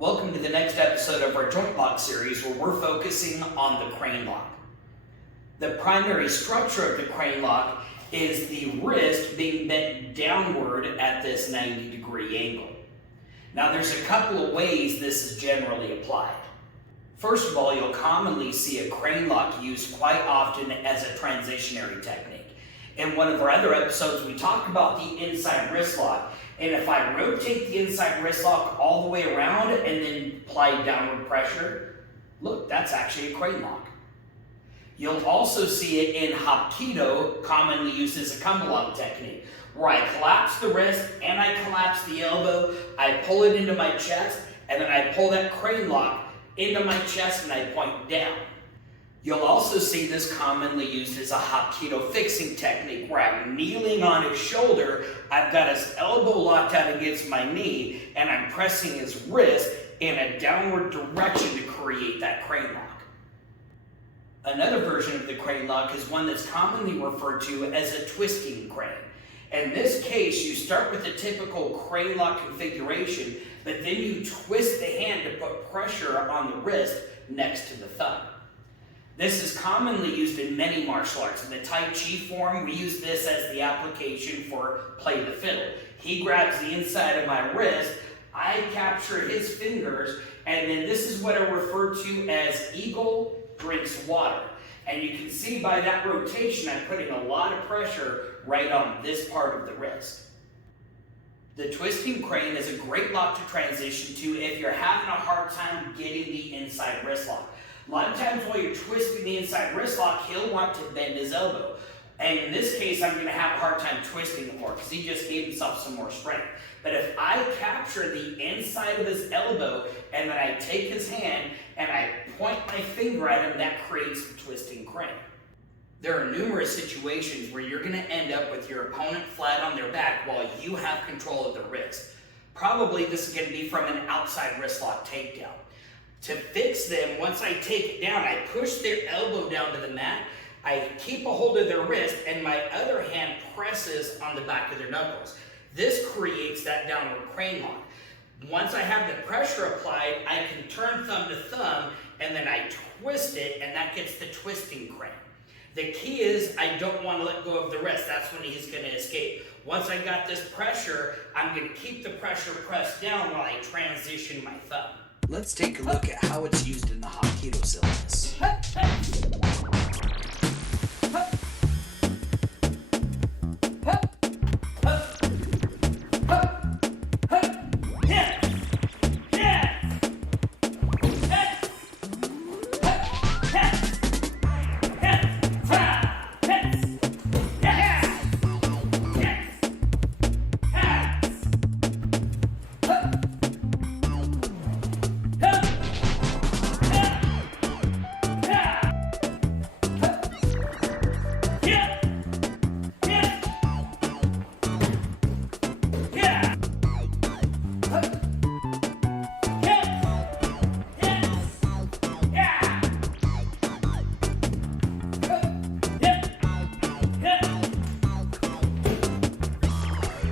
Welcome to the next episode of our joint lock series where we're focusing on the crane lock. The primary structure of the crane lock is the wrist being bent downward at this 90-degree angle. Now there's a couple of ways this is generally applied. First of all, you'll commonly see a crane lock used quite often as a transitionary technique. In one of our other episodes, we talked about the inside wrist lock. And if I rotate the inside wrist lock all the way around and then apply downward pressure, look, that's actually a crane lock. You'll also see it in Hapkido, commonly used as a Kumbhalaka technique, where I collapse the wrist and I collapse the elbow, I pull it into my chest, and then I pull that crane lock into my chest and I point down. You'll also see this commonly used as a Hapkido fixing technique, where I'm kneeling on his shoulder, I've got his elbow locked out against my knee, and I'm pressing his wrist in a downward direction to create that crane lock. Another version of the crane lock is one that's commonly referred to as a twisting crane. In this case, you start with the typical crane lock configuration, but then you twist the hand to put pressure on the wrist next to the thumb. This is commonly used in many martial arts. In the Tai Chi form, we use this as the application for play the fiddle. He grabs the inside of my wrist, I capture his fingers, and then this is what I refer to as eagle drinks water. And you can see by that rotation, I'm putting a lot of pressure right on this part of the wrist. The twisting crane is a great lock to transition to if you're having a hard time getting the inside wrist lock. A lot of times while you're twisting the inside wrist lock, he'll want to bend his elbow. And in this case, I'm going to have a hard time twisting it more because he just gave himself some more strength. But if I capture the inside of his elbow and then I take his hand and I point my finger at him, that creates the twisting crane. There are numerous situations where you're going to end up with your opponent flat on their back while you have control of the wrist. Probably this is going to be from an outside wrist lock takedown. To fix them, once I take it down, I push their elbow down to the mat, I keep a hold of their wrist, and my other hand presses on the back of their knuckles. This creates that downward crane lock. Once I have the pressure applied, I can turn thumb to thumb, and then I twist it, and that gets the twisting crane. The key is I don't want to let go of the wrist. That's when he's going to escape. Once I got this pressure, I'm going to keep the pressure pressed down while I transition my thumb. Let's take a look at how it's used in the Hapkido syllabus.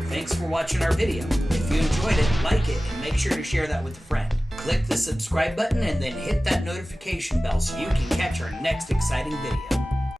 Thanks for watching our video. If you enjoyed it, like it, and make sure to share that with a friend. Click the subscribe button and then hit that notification bell so you can catch our next exciting video.